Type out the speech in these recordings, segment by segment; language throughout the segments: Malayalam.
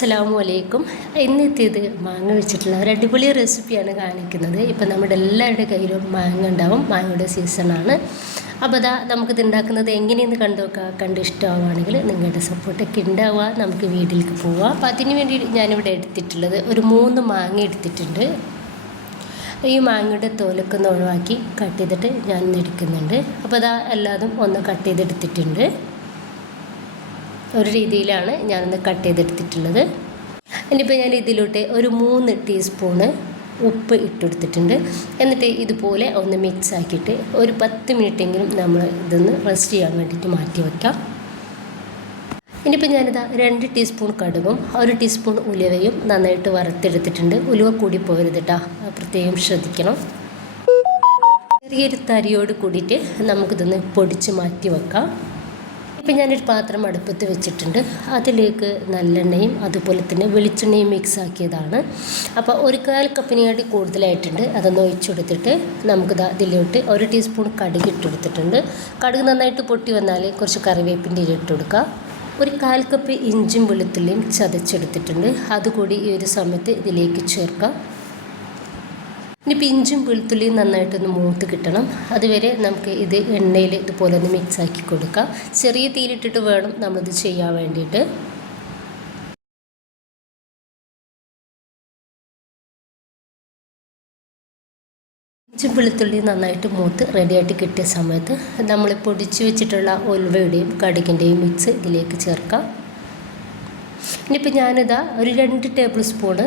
അസ്സലാമു അലൈക്കും. ഇന്നത്തേത് മാങ്ങ വെച്ചിട്ടുള്ള ഒരു അടിപൊളി റെസിപ്പിയാണ് കാണിക്കുന്നത്. ഇപ്പം നമ്മുടെ എല്ലാവരുടെ കയ്യിലും മാങ്ങ ഉണ്ടാവും, മാങ്ങയുടെ സീസണാണ്. അപ്പോൾ അതാ നമുക്കിത് ഉണ്ടാക്കുന്നത് എങ്ങനെയെന്ന് കണ്ട് ഇഷ്ടമാവുകയാണെങ്കിൽ നിങ്ങളുടെ സപ്പോർട്ടൊക്കെ ഉണ്ടാവുക. നമുക്ക് വീട്ടിലേക്ക് പോവാം. അപ്പോൾ അതിന് വേണ്ടി ഞാനിവിടെ എടുത്തിട്ടുള്ളത് ഒരു 3 മാങ്ങ എടുത്തിട്ടുണ്ട്. ഈ മാങ്ങയുടെ തോലൊക്കെ ഒന്ന് ഒഴിവാക്കി കട്ട് ചെയ്തിട്ട് ഞാൻ എടുക്കുന്നുണ്ട്. അപ്പോൾ അതാ എല്ലാതും ഒന്ന് കട്ട് ചെയ്തെടുത്തിട്ടുണ്ട്. ഒരു രീതിയിലാണ് ഞാനൊന്ന് കട്ട് ചെയ്തെടുത്തിട്ടുള്ളത്. ഇനിയിപ്പോൾ ഞാൻ ഇതിലോട്ട് ഒരു 3 ടീസ്പൂണ് ഉപ്പ് ഇട്ടെടുത്തിട്ടുണ്ട്. എന്നിട്ട് ഇതുപോലെ ഒന്ന് മിക്സ് ആക്കിയിട്ട് ഒരു 10 മിനിറ്റെങ്കിലും നമ്മൾ ഇതൊന്ന് റെസ്റ്റ് ചെയ്യാൻ വേണ്ടിയിട്ട് മാറ്റി വയ്ക്കാം. ഇനിയിപ്പോൾ ഞാനിതാ 2 ടീസ്പൂൺ കടുകും 1 ടീസ്പൂൺ ഉലുവയും നന്നായിട്ട് വറുത്തെടുത്തിട്ടുണ്ട്. ഉലുവ കൂടി പോകരുത് കേട്ടോ, പ്രത്യേകം ശ്രദ്ധിക്കണം. ചെറിയൊരു തരിയോട് കൂടിയിട്ട് നമുക്കിതൊന്ന് പൊടിച്ച് മാറ്റി വെക്കാം. ഇപ്പം ഞാനൊരു പാത്രം അടുപ്പത്ത് വെച്ചിട്ടുണ്ട്. അതിലേക്ക് നല്ലെണ്ണയും അതുപോലെ തന്നെ വെളിച്ചെണ്ണയും മിക്സ് ആക്കിയതാണ്. അപ്പോൾ 1/4 കപ്പിനായിട്ട് കൂടുതലായിട്ടുണ്ട്. അതൊന്ന് ഒഴിച്ചു കൊടുത്തിട്ട് നമുക്കിത് അതിലോട്ട് 1 ടീസ്പൂൺ കടുക് ഇട്ടെടുത്തിട്ടുണ്ട്. കടുക് നന്നായിട്ട് പൊട്ടി വന്നാൽ കുറച്ച് കറിവേപ്പിൻ്റെ ഇല ഇട്ട് കൊടുക്കുക. 1/4 കപ്പ് ഇഞ്ചും വെളുത്തുള്ളിയും ചതച്ചെടുത്തിട്ടുണ്ട്. അതുകൂടി ഈ ഒരു സമയത്ത് ഇതിലേക്ക് ചേർക്കാം. ഇനിയിപ്പോൾ ഇഞ്ചും വെളുത്തുള്ളിയും നന്നായിട്ടൊന്ന് മൂത്ത് കിട്ടണം. അതുവരെ നമുക്ക് ഇത് എണ്ണയിൽ ഇതുപോലെ ഒന്ന് മിക്സ് ആക്കി കൊടുക്കാം. ചെറിയ തീയിലിട്ടിട്ട് വേണം നമ്മളിത് ചെയ്യാൻ വേണ്ടിയിട്ട്. ഇഞ്ചും വെളുത്തുള്ളിയും നന്നായിട്ട് മൂത്ത് റെഡിയായിട്ട് കിട്ടിയ സമയത്ത് നമ്മൾ പൊടിച്ച് വെച്ചിട്ടുള്ള ഉലുവയുടെയും കടുകിൻ്റെയും മിക്സ് ഇതിലേക്ക് ചേർക്കാം. ഇനിയിപ്പോൾ ഞാനിതാ ഒരു 2 ടേബിൾ സ്പൂണ്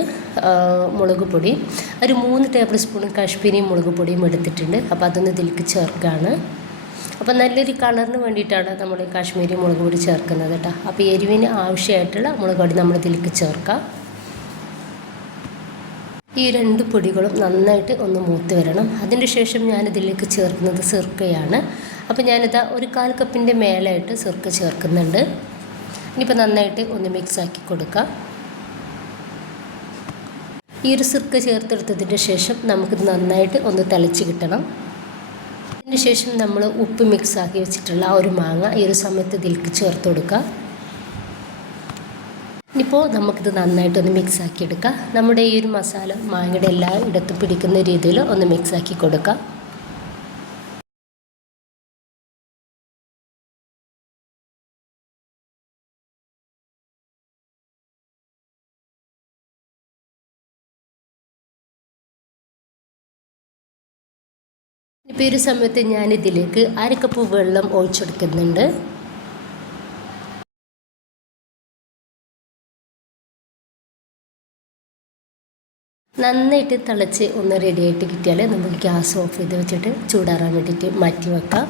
മുളക് പൊടി, ഒരു 3 ടേബിൾ സ്പൂൺ കാശ്മീരി മുളക് പൊടിയും എടുത്തിട്ടുണ്ട്. അപ്പോൾ അതൊന്ന് ഇതിലേക്ക് ചേർക്കുകയാണ്. അപ്പോൾ നല്ലൊരു കളറിന് വേണ്ടിയിട്ടാണ് നമ്മൾ കാശ്മീരി മുളക് പൊടി ചേർക്കുന്നത് കേട്ടോ. അപ്പോൾ എരിവിന് ആവശ്യമായിട്ടുള്ള മുളക് പൊടി നമ്മൾ ഇതിലേക്ക് ചേർക്കാം. ഈ 2 പൊടികളും നന്നായിട്ട് ഒന്ന് മൂത്ത് വരണം. അതിൻ്റെ ശേഷം ഞാനിതിലേക്ക് ചേർക്കുന്നത് സിർക്കയാണ്. അപ്പോൾ ഞാനിതാ 1/4 കപ്പിൻ്റെ മേലായിട്ട് സിർക്ക ചേർക്കുന്നുണ്ട്. ഇനിയിപ്പോൾ നന്നായിട്ട് ഒന്ന് മിക്സ് ആക്കി കൊടുക്കാം. ഈ ഒരു സിർക്ക ചേർത്തെടുത്തതിൻ്റെ ശേഷം നമുക്കിത് നന്നായിട്ട് ഒന്ന് തിളച്ച് കിട്ടണം. അതിന് ശേഷം നമ്മൾ ഉപ്പ് മിക്സ് ആക്കി വെച്ചിട്ടുള്ള ആ ഒരു മാങ്ങ ഈ ഒരു സമയത്ത് ഇതിലേക്ക് ചേർത്ത് കൊടുക്കുക. ഇനിയിപ്പോൾ നമുക്കിത് നന്നായിട്ടൊന്ന് മിക്സ് ആക്കി എടുക്കാം. നമ്മുടെ ഈ ഒരു മസാല മാങ്ങയുടെ എല്ലാ ഇടത്തും പിടിക്കുന്ന രീതിയിൽ ഒന്ന് മിക്സ് ആക്കി കൊടുക്കാം. ഇപ്പോൾ ഈ ഒരു സമയത്ത് ഞാനിതിലേക്ക് 1/2 കപ്പ് വെള്ളം ഒഴിച്ചെടുക്കുന്നുണ്ട്. നന്നായിട്ട് തിളച്ച് ഒന്ന് റെഡിയായിട്ട് കിട്ടിയാൽ നമുക്ക് ഗ്യാസ് ഓഫ് ചെയ്ത് വെച്ചിട്ട് ചൂടാറാൻ വേണ്ടിയിട്ട് മാറ്റി വെക്കാം.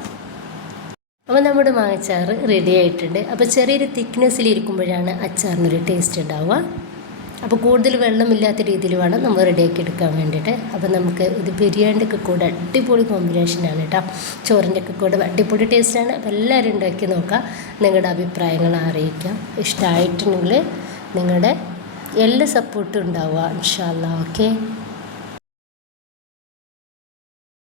അപ്പോൾ നമ്മുടെ മാങ്ങച്ചാറ് റെഡി ആയിട്ടുണ്ട്. അപ്പോൾ ചെറിയൊരു തിക്നെസ്സിലിരിക്കുമ്പോഴാണ് അച്ചാറിനൊരു ടേസ്റ്റ് ഉണ്ടാവുക. അപ്പോൾ കൂടുതൽ വെള്ളമില്ലാത്ത രീതിയിൽ വേണം നമ്മൾ റെഡിയാക്കി എടുക്കാൻ വേണ്ടിയിട്ട്. അപ്പോൾ നമുക്ക് ഇത് ബിരിയാണിയൊക്കെ കൂടെ അടിപൊളി കോമ്പിനേഷനാണ് കേട്ടോ. ചോറിൻ്റെ ഒക്കെ കൂടെ അടിപൊളി ടേസ്റ്റാണ്. അപ്പോൾ എല്ലാവരും ഉണ്ടാക്കി നോക്കുക, നിങ്ങളുടെ അഭിപ്രായങ്ങൾ അറിയിക്കാം. ഇഷ്ടമായിട്ടുണ്ടെങ്കിൽ നിങ്ങളുടെ എല്ലാ സപ്പോർട്ടും ഉണ്ടാവുക ഇൻഷാ അല്ലാഹ്. ഓക്കെ.